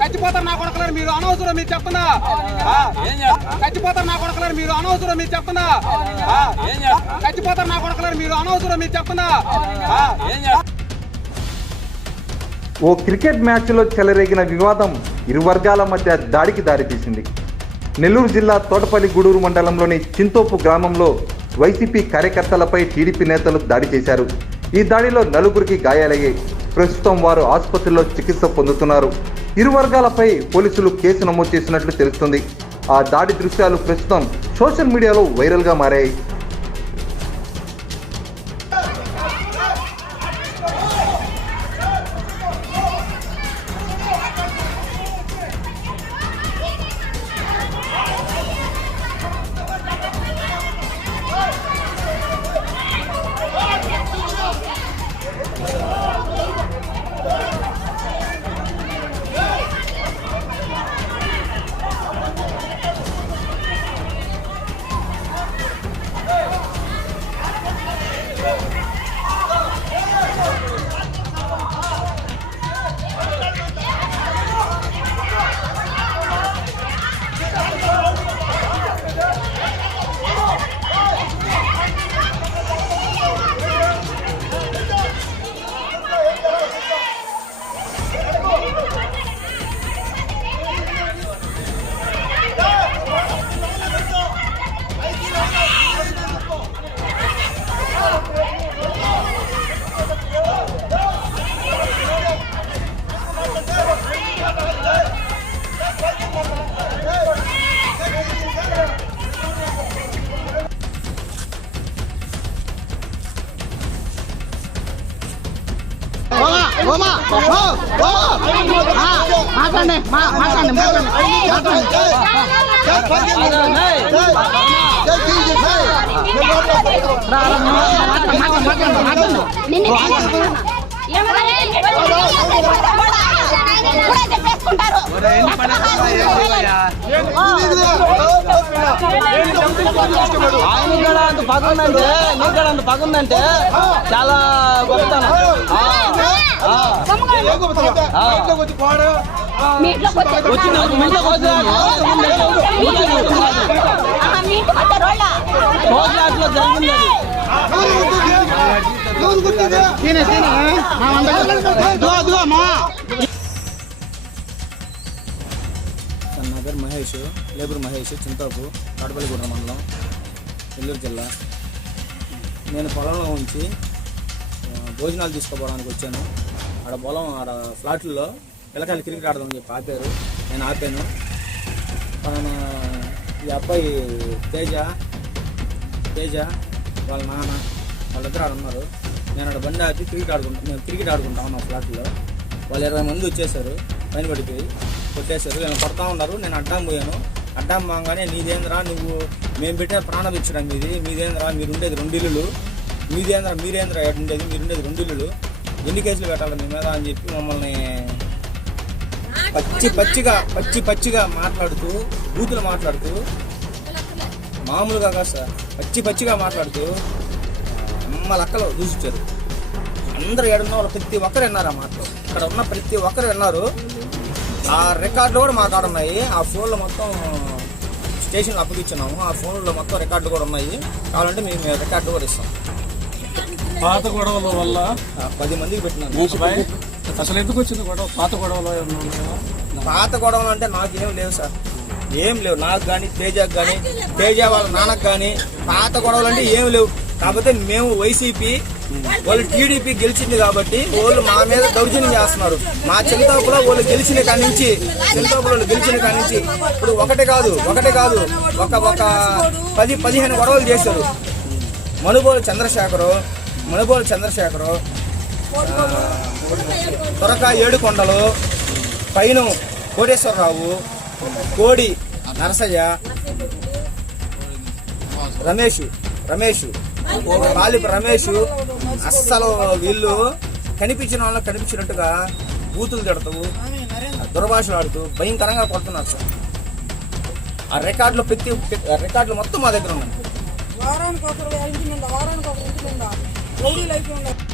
చచ్చిపోతారు నా కొడకలేరు మీరు అనవసరం మీరు చెప్తున్నా. ఆ, చచ్చిపోతారు నా కొడకలేరు మీరు అనవసరం మీరు చెప్తున్నా. ఆ, చచ్చిపోతారు నా కొడకలేరు మీరు అనవసరం మీరు చెప్తున్నా. ఆ, ఓ క్రికెట్ మ్యాచ్లో చెలరేగిన వివాదం ఇరు వర్గాల మధ్య దాడికి దారితీసింది నెల్లూరు జిల్లా తోటపల్లి గూడూరు మండలంలోని చింతోపు గ్రామంలో వైసీపీ కార్యకర్తలపై టీడీపీ నేతలు దాడి చేశారు. ఈ దాడిలో నలుగురికి గాయాలయ్యాయి ప్రస్తుతం వారు ఆసుపత్రిలో చికిత్స పొందుతున్నారు. ఇరు వర్గాలపై పోలీసులు కేసు నమోదు చేసినట్లు తెలుస్తుంది. ఆ దాడి దృశ్యాలు ప్రస్తుతం సోషల్ మీడియాలో వైరల్గా మారాయి. మాట్లాడండి మా- మాట్లాడండి మాట్లాడండి ఆయన కూడా అంత పగుందంటే నీకు కూడా అంత పగుందంటే చాలా నా పేరు మహేష్ లేబర్ మహేష్ చింతాపు తాడపల్లిగూడ మండలం నెల్లూరు జిల్లా. నేను పొలంలో ఉంచి భోజనాలు తీసుకోపోవడానికి వచ్చాను. ఆడ పొలం ఆడ ఫ్లాట్లో పిల్లకాయలు క్రికెట్ ఆడదామని చెప్పి ఆపారు. నేను ఆపాను. ఈ అబ్బాయి తేజ తేజ వాళ్ళ నాన్న వాళ్ళిద్దరు ఆడ ఉన్నారు. నేను ఆడ బండి ఆపి క్రికెట్ ఆడుకుంటా మేము క్రికెట్ ఆడుకుంటాం ఉన్నాం ఫ్లాట్లో వాళ్ళు ఇరవై మంది వచ్చేసారు పైన పడిపోయి కొట్టేశారు. నేను కొడతా ఉన్నారు. నేను అడ్డం పోయాను. అడ్డం పోగానే నీదేంద్రా నువ్వు మేము పెట్టిన ప్రాణభిక్షడం మీది. మీదేంద్రా మీరు ఉండేది రెండు ఇల్లులు. మీదేంద్రా మీరేంద్రా ఉండేది మీరు ఉండేది రెండు ఇల్లులు. ఎన్ని కేసులు పెట్టాలి మీ మీద అని చెప్పి మమ్మల్ని పచ్చి పచ్చిగా పచ్చి పచ్చిగా మాట్లాడుతూ బూతులు మాట్లాడుతూ మామూలుగా కాదు సార్ పచ్చి పచ్చిగా మాట్లాడుతూ అమ్మ లక్కలు దూసిచ్చారు అందరు ఏడున్న వాళ్ళు ప్రతి ఒక్కరు విన్నారు ఆ మాటలు. ఇక్కడ ఉన్న ప్రతి ఒక్కరు విన్నారు. ఆ రికార్డులు కూడా మా కాడ ఉన్నాయి. ఆ ఫోన్లో మొత్తం స్టేషన్లో అప్పగించున్నాము ఆ ఫోన్లో మొత్తం రికార్డులు కూడా ఉన్నాయి. కావాలంటే మేము రికార్డు కూడా ఇస్తాం. పాత గొడవల వల్ల పది మందికి పెట్టినాను. అబ్బాయి అసలు ఎందుకు వచ్చింది గొడవ? పాత గొడవలు? పాత గొడవలు అంటే నాకు ఏం లేవు సార్. ఏం లేవు. నాకు కానీ తేజకు కానీ తేజ వాళ్ళ నాన్నకు కానీ పాత గొడవలు అంటే ఏం లేవు. కాకపోతే మేము వైసీపీ వాళ్ళు టీడీపీ గెలిచింది కాబట్టి వాళ్ళు మా మీద దౌర్జన్యం చేస్తున్నారు. మా చింతాపులో వాళ్ళు గెలిచిన కాడి నుంచి చింతాపులో వాళ్ళు గెలిచిన కాడి నుంచి ఇప్పుడు ఒకటే కాదు ఒకటే కాదు. ఒక ఒక పది పదిహేను గొడవలు చేశారు. మనుబోలు చంద్రశేఖరు మునగోలు చంద్రశేఖరు తొరక ఏడుకొండలు పైన కోటేశ్వరరావు కోడి నరసయ్య రమేష్ రమేష్ బాలిప రమేష్ అస్సలు వీళ్ళు కనిపించిన వాళ్ళు కనిపించినట్టుగా బూతులు తిడతావు దుర్భాషలు ఆడుతూ భయంకరంగా కొడుతున్నారు సార్. ఆ రికార్డులు ప్రతి రికార్డులు మొత్తం మా దగ్గర ఉన్నాయి. వారానికి ఒకరు